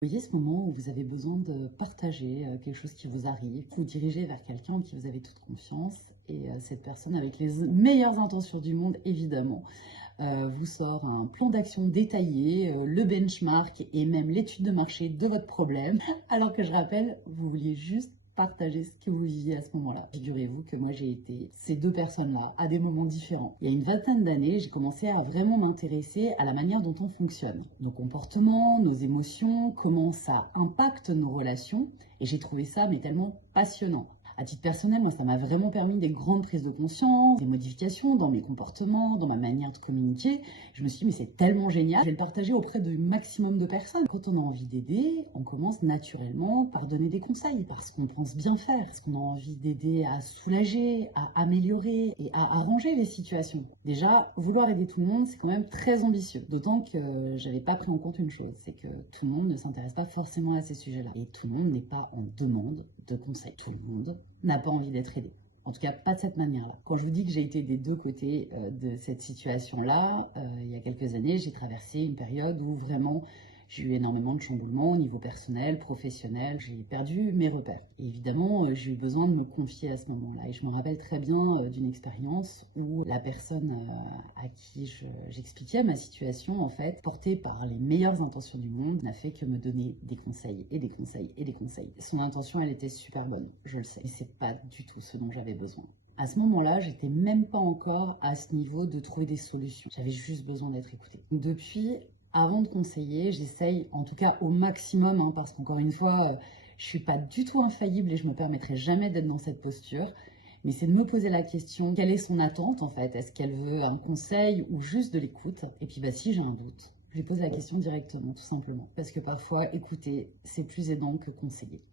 Vous voyez ce moment où vous avez besoin de partager quelque chose qui vous arrive, vous dirigez vers quelqu'un en qui vous avez toute confiance et cette personne, avec les meilleures intentions du monde évidemment, vous sort un plan d'action détaillé, le benchmark et même l'étude de marché de votre problème, alors que je rappelle, vous vouliez juste partager ce que vous viviez à ce moment-là. Figurez-vous que moi j'ai été ces deux personnes-là à des moments différents. Il y a une vingtaine d'années, j'ai commencé à vraiment m'intéresser à la manière dont on fonctionne, nos comportements, nos émotions, comment ça impacte nos relations, et j'ai trouvé ça mais tellement passionnant. À titre personnel, moi, ça m'a vraiment permis des grandes prises de conscience, des modifications dans mes comportements, dans ma manière de communiquer. Je me suis dit, mais c'est tellement génial, je vais le partager auprès du maximum de personnes. Quand on a envie d'aider, on commence naturellement par donner des conseils, parce qu'on pense bien faire, parce qu'on a envie d'aider à soulager, à améliorer et à arranger les situations. Déjà, vouloir aider tout le monde, c'est quand même très ambitieux. D'autant que j'avais pas pris en compte une chose, c'est que tout le monde ne s'intéresse pas forcément à ces sujets-là. Et tout le monde n'est pas en demande de conseils. Tout le monde n'a pas envie d'être aidé. En tout cas, pas de cette manière-là. Quand je vous dis que j'ai été des deux côtés de cette situation-là, il y a quelques années, j'ai traversé une période où vraiment j'ai eu énormément de chamboulements au niveau personnel, professionnel. J'ai perdu mes repères. Et évidemment, j'ai eu besoin de me confier à ce moment-là. Et je me rappelle très bien d'une expérience où la personne à qui j'expliquais ma situation, en fait, portée par les meilleures intentions du monde, n'a fait que me donner des conseils et des conseils et des conseils. Son intention, elle était super bonne, je le sais. Et c'est pas du tout ce dont j'avais besoin. À ce moment-là, j'étais même pas encore à ce niveau de trouver des solutions. J'avais juste besoin d'être écoutée. Depuis, avant de conseiller, j'essaye, en tout cas au maximum, parce qu'encore une fois, je suis pas du tout infaillible et je me permettrai jamais d'être dans cette posture. Mais c'est de me poser la question, quelle est son attente en fait? Est-ce qu'elle veut un conseil ou juste de l'écoute? Et puis si j'ai un doute, je lui pose la question directement, tout simplement. Parce que parfois, écouter, c'est plus aidant que conseiller.